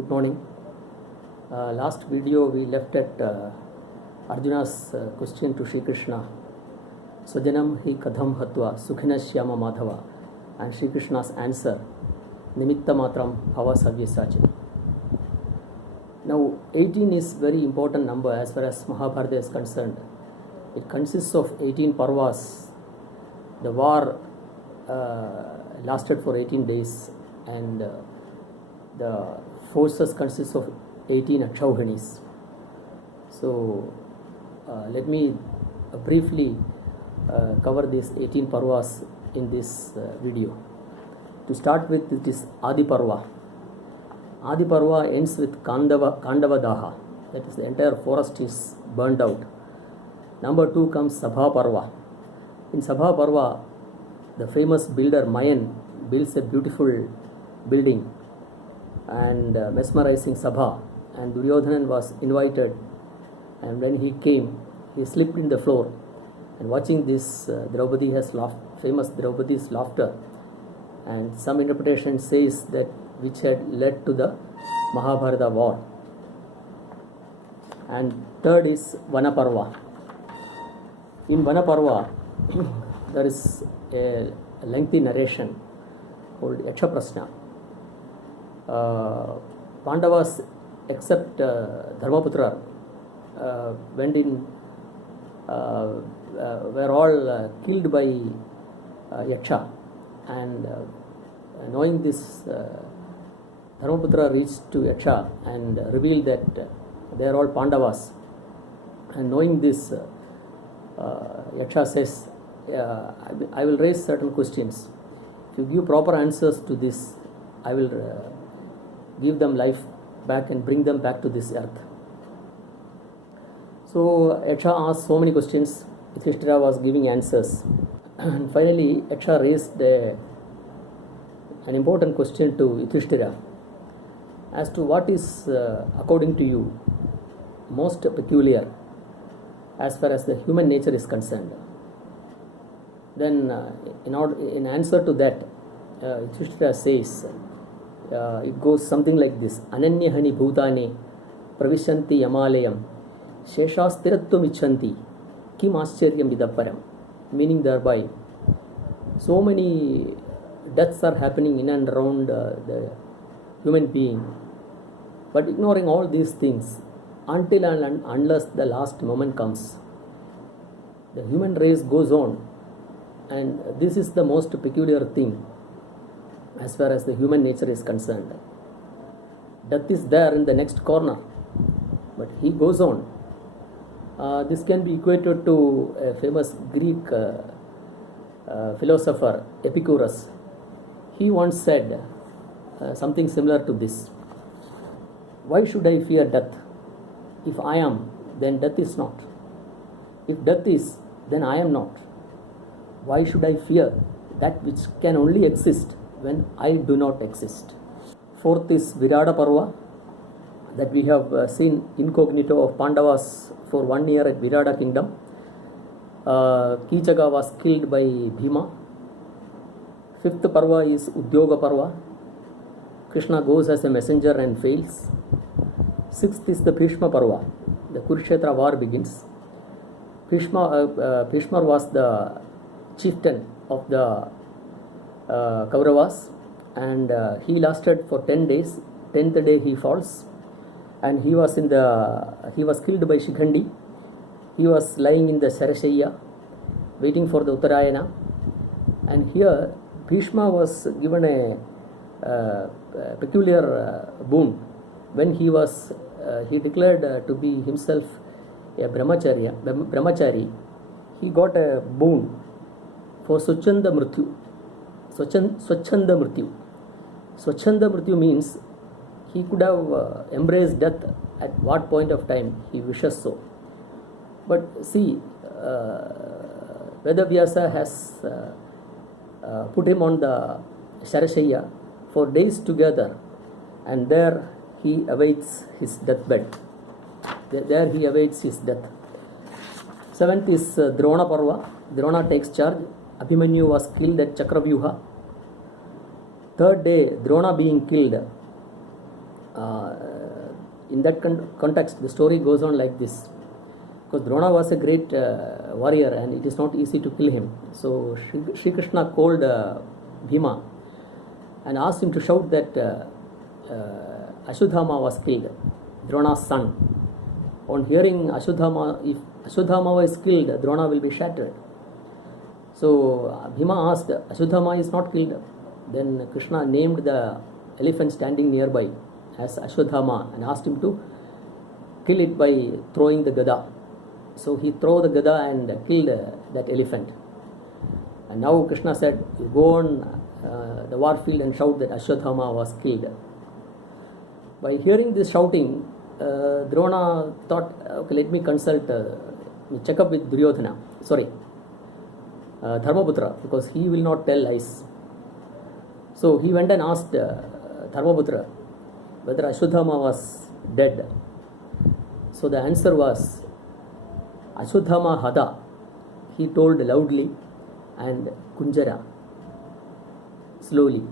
Good morning. Last video we left at Arjuna's question to Shri Krishna. Swajanam hi kadham hatva sukhina shyama madhava, and Shri Krishna's answer, Nimitta matram bhava savyasachi. Now 18 is very important number as far as Mahabharata is concerned. It consists of 18 parvas. The war lasted for 18 days, and the forces consist of 18 Akshauhinis. So let me briefly cover these 18 parvas in this video. To start with, it is Adi Parva. Adi Parva ends with Kandava Daha, that is the entire forest is burned out. Number 2 comes Sabha Parva. In Sabha Parva, the famous builder Mayan builds a beautiful building and mesmerizing Sabha, and Duryodhanan was invited, and when he came, he slipped in the floor, and watching this, Draupadi has laughed, famous Draupadi's laughter, and some interpretation says that which had led to the Mahabharata war. And third is Vanaparva. In Vanaparva, there is a lengthy narration called Yakshaprasna. Pandavas, except Dharmaputra, went in, were all killed by Yaksha, and knowing this, Dharmaputra reached to Yaksha and revealed that they are all Pandavas, and knowing this, Yaksha says, I will raise certain questions. If you give proper answers to this, I will give them life back and bring them back to this earth. So Yaksha asked so many questions. Yudhishthira was giving answers. And finally, Yaksha raised an important question to Yudhishthira as to what is, according to you, most peculiar as far as the human nature is concerned. Then, in answer to that, Yudhishthira says, it goes something like this: Ananyahani bhutani pravishanti yamalayam sheshasthiratvam ichanti kim ascharyam vidaparam. Meaning thereby, so many deaths are happening in and around the human being, but ignoring all these things until and unless the last moment comes, the human race goes on. And this is the most peculiar thing as far as the human nature is concerned. Death is there in the next corner, but he goes on. This can be equated to a famous Greek philosopher, Epicurus. He once said something similar to this: why should I fear death? If I am, then death is not. If death is, then I am not. Why should I fear that which can only exist when I do not exist? Fourth is Virata Parva, that we have seen incognito of Pandavas for 1 year at Virata kingdom. Kichaka was killed by Bhima. Fifth Parva is Udyoga Parva. Krishna goes as a messenger and fails. Sixth is the Bhishma Parva. The Kurukshetra war begins. Bhishma was the chieftain of the Kauravas, and he lasted for 10 days. 10th day he falls, and he was killed by Shikhandi. He was lying in the Sarashaya waiting for the Uttarayana, and here Bhishma was given a peculiar boon when he declared to be himself a brahmachari. He got a boon for Swachanda Mrityu. Swachanda Mrityu. Swachanda Mrityu means he could have embraced death at what point of time he wishes so. But see, Vedavyasa has put him on the Sarashaya for days together, and there he awaits his deathbed. There he awaits his death. Seventh is Drona Parva. Drona takes charge. Abhimanyu was killed at Chakravyuha. Third day, Drona being killed, in that context, the story goes on like this. Because Drona was a great warrior and it is not easy to kill him. So Shri Krishna called Bhima and asked him to shout that Ashudhama was killed, Drona's son. On hearing Ashudhama, if Ashudhama is killed, Drona will be shattered. So Bhima asked, Ashudhama is not killed. Then Krishna named the elephant standing nearby as Ashwadhama and asked him to kill it by throwing the gada. So he threw the gada and killed that elephant. And now Krishna said, you go on the war field and shout that Ashwadhama was killed. By hearing this shouting, Drona thought, okay, let me consult, check up with Duryodhana, Dharmaputra, because he will not tell lies. So he went and asked Dharmaputra whether Ashwadhama was dead. So the answer was Ashwadhama Hada, he told loudly, and Kunjara, slowly,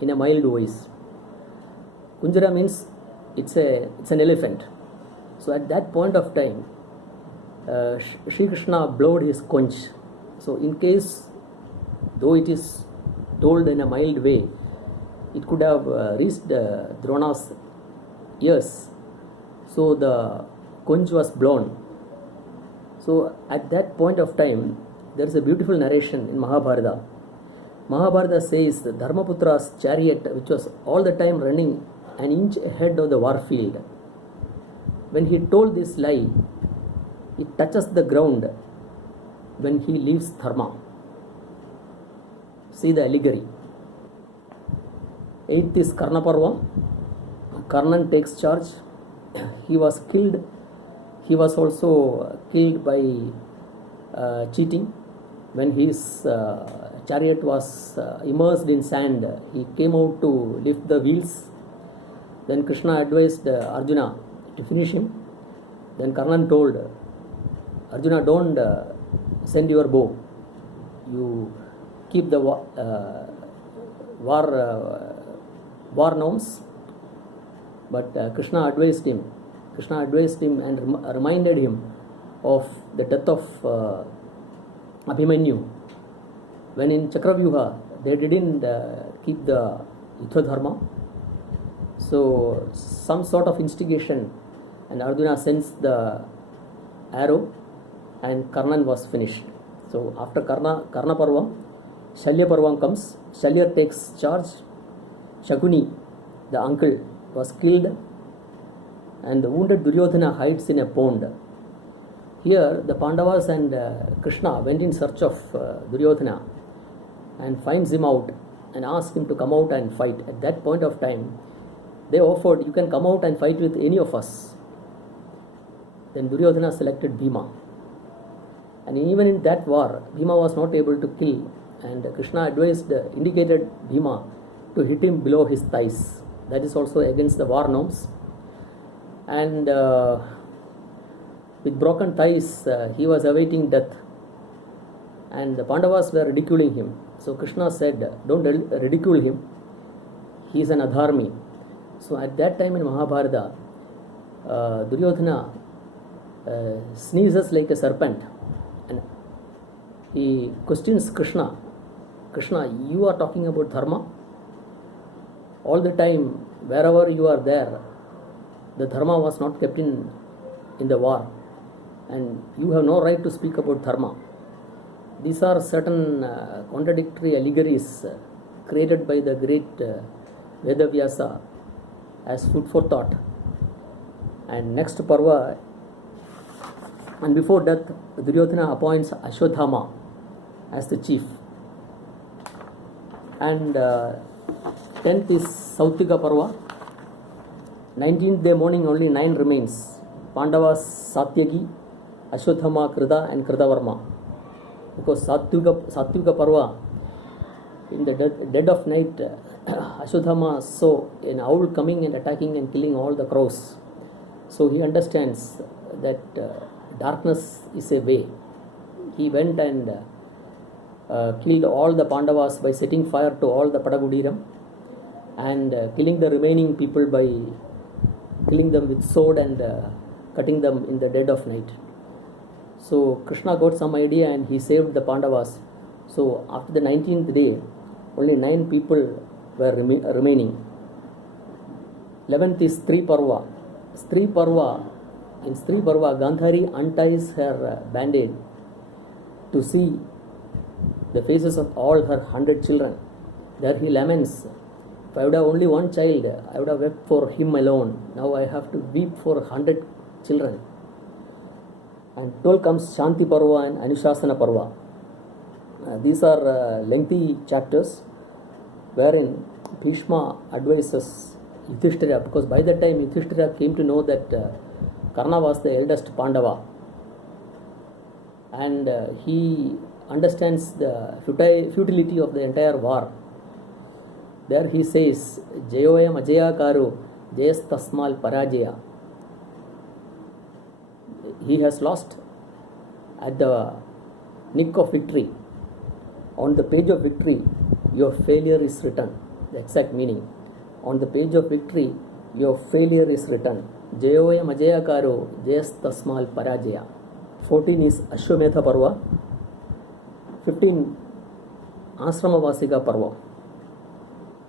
in a mild voice. Kunjara means it's an elephant. So at that point of time, Shri Krishna blowed his conch. So in case, though it is told in a mild way, it could have reached Drona's ears. So the conch was blown. So at that point of time, there is a beautiful narration in Mahabharata. Mahabharata says that Dharmaputra's chariot, which was all the time running an inch ahead of the war field, when he told this lie, it touches the ground when he leaves Dharma. See the allegory. 8th is Karna Parva. Karnan takes charge. He was killed. He was also killed by cheating. When his chariot was immersed in sand, he came out to lift the wheels. Then Krishna advised Arjuna to finish him. Then Karnan told Arjuna, don't send your bow. You keep the war norms. But Krishna advised him and reminded him of the death of Abhimanyu. When in Chakravyuha, they didn't keep the Yuddha Dharma. So some sort of instigation, and Arjuna sends the arrow, and Karnan was finished. So after Karna Parva, Shalya Parva comes. Shalya takes charge. Shakuni, the uncle, was killed, and the wounded Duryodhana hides in a pond. Here the Pandavas and Krishna went in search of Duryodhana and finds him out and asks him to come out and fight. At that point of time, they offered, you can come out and fight with any of us. Then Duryodhana selected Bhima. And even in that war, Bhima was not able to kill, and Krishna indicated Bhima to hit him below his thighs. That is also against the war norms. And with broken thighs, he was awaiting death. And the Pandavas were ridiculing him. So Krishna said, don't ridicule him. He is an adharmi. So at that time in Mahabharata, Duryodhana sneezes like a serpent. And he questions Krishna. Krishna, you are talking about dharma? All the time, wherever you are there, the dharma was not kept in the war. And you have no right to speak about dharma. These are certain contradictory allegories created by the great Vedavyasa as food for thought. And next Parva, and before death, Duryodhana appoints Ashwadhama as the chief. And 10th is Sautika Parva. 19th day morning, only 9 remains. Pandavas, Satyaki, Ashwadhama, Krida and Kridavarma. Because Satyuka Parva, in the dead of night, Ashwadhama saw an owl coming and attacking and killing all the crows. So he understands that darkness is a way. He went and killed all the Pandavas by setting fire to all the Padagudiram, and killing the remaining people by killing them with sword and cutting them in the dead of night. So Krishna got some idea and he saved the Pandavas. So after the 19th day, only 9 people were remaining. 11th is Stree Parva. Stree Parva, in Stree Parva, Gandhari unties her band-aid to see the faces of all her 100 children. There he laments, if I would have only one child, I would have wept for him alone. Now I have to weep for 100 children. And 12 comes Shanti Parva and Anushasana Parva. These are lengthy chapters wherein Bhishma advises Yudhishthira, because by that time Yudhishthira came to know that Karna was the eldest Pandava, and he understands the futility of the entire war. There he says, Jayoyam Ajaya Karu, Jayas Tasmal Parajaya. He has lost at the nick of victory. On the page of victory, your failure is written. The exact meaning. On the page of victory, your failure is written. Jayoyam Ajaya Karo, Jayas Tasmal Parajaya. 14 is Ashwamedha Parva. 15 Ashramavasika Parva.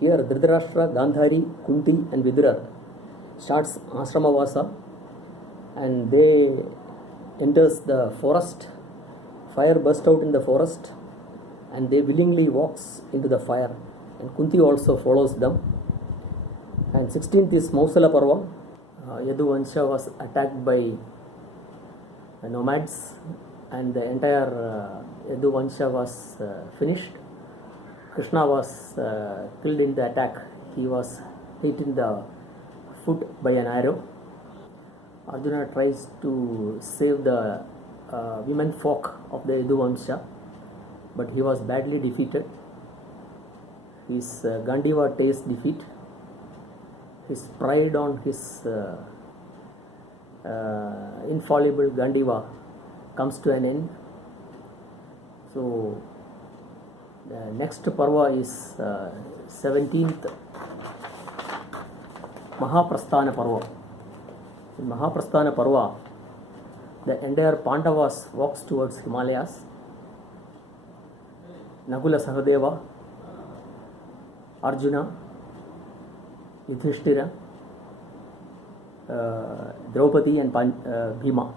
Here Dhritarashtra, Gandhari, Kunti and Vidura starts Ashramavasa, and they enters the forest. Fire burst out in the forest and they willingly walks into the fire, and Kunti also follows them. And 16th is Mausala Parva. Yaduvansha was attacked by nomads and the entire Yaduvansha was finished. Krishna was killed in the attack. He was hit in the foot by an arrow. Arjuna tries to save the women folk of the Yaduvansha, but he was badly defeated. His Gandiva tastes defeat. His pride on his infallible Gandiva comes to an end. So the next Parva is 17th Mahaprasthana Parva. In Mahaprasthana Parva, the entire Pandavas walks towards Himalayas. Nakula Sahadeva, Arjuna, Yudhishthira, Draupadi and Bhima.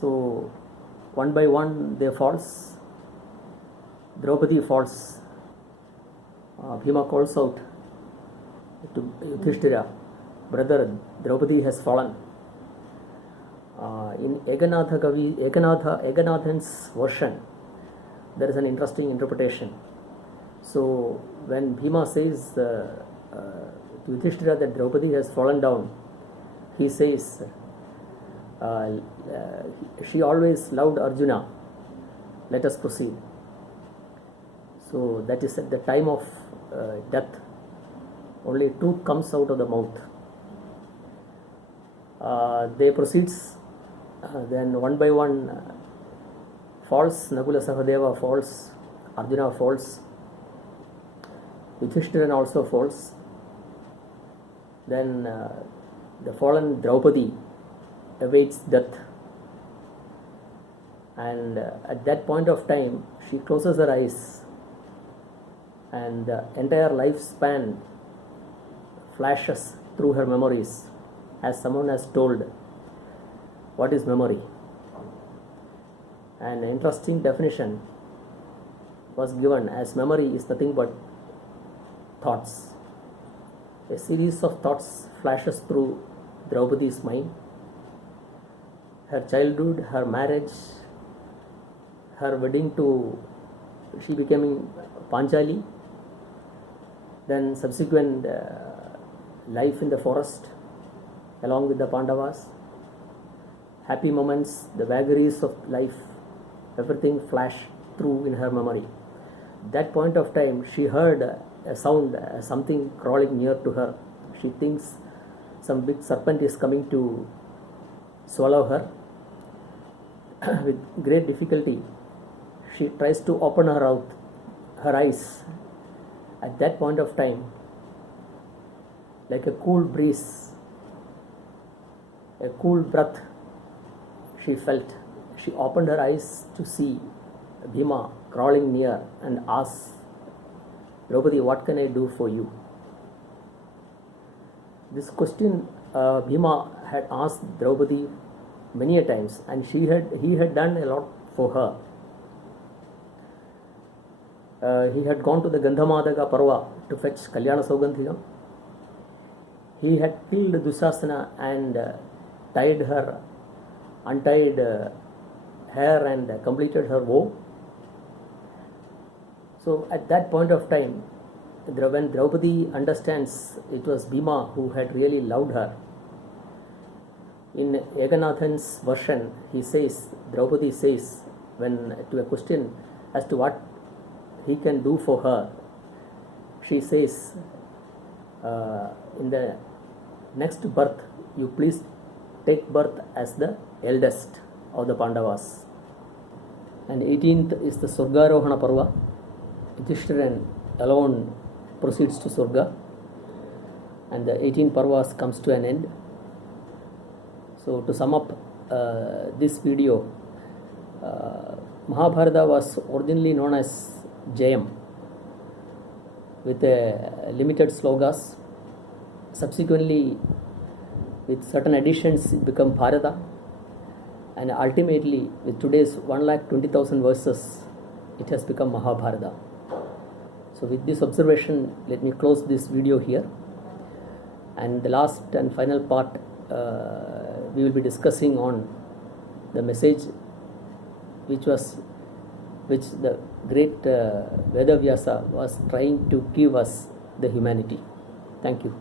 So one by one they falls. Draupadi falls. Bhima calls out to Yudhishthira, brother, Draupadi has fallen. In Eganathan's version, there is an interesting interpretation. So when Bhima says to Yudhishthira that Draupadi has fallen down, he says, she always loved Arjuna, let us proceed. So that is at the time of death, only truth comes out of the mouth. They proceeds, then one by one falls. Nakula Sahadeva falls, Arjuna falls, Yudhishthira also falls. Then the fallen Draupadi awaits death, and at that point of time she closes her eyes and the entire lifespan flashes through her memories, as someone has told what is memory. An interesting definition was given as memory is nothing but thoughts. A series of thoughts flashes through Draupadi's mind. Her childhood, her marriage, her wedding to, she becoming Panchali, then subsequent life in the forest along with the Pandavas, happy moments, the vagaries of life, everything flashed through in her memory. That point of time she heard a sound, something crawling near to her. She thinks some big serpent is coming to swallow her. With great difficulty she tries to open her eyes, At that point of time, like a cool breeze, a cool breath, she felt. She opened her eyes to see Bhima crawling near and asked, Draupadi, what can I do for you? This question Bhima had asked Draupadi many a times, and he had done a lot for her. He had gone to the Gandhamadaka Parva to fetch Kalyana Saugandhikam. He had killed Dusasana and untied hair and completed her vow. So at that point of time, when Draupadi understands it was Bhima who had really loved her, in Eganathan's version, Draupadi says, when to a question as to what he can do for her, she says, in the next birth, you please take birth as the eldest of the Pandavas. And 18th is the Surgarohana Parva. Yudhishthira alone proceeds to Surga, and the 18 Parvas comes to an end. So to sum up this video, Mahabharata was originally known as Jayam with a limited slogas. Subsequently, with certain additions, it became Bharata, and ultimately with today's 1,20,000 verses, it has become Mahabharata. So with this observation, let me close this video here, and the last and final part we will be discussing on the message which the great Vedavyasa was trying to give us, the humanity. Thank you.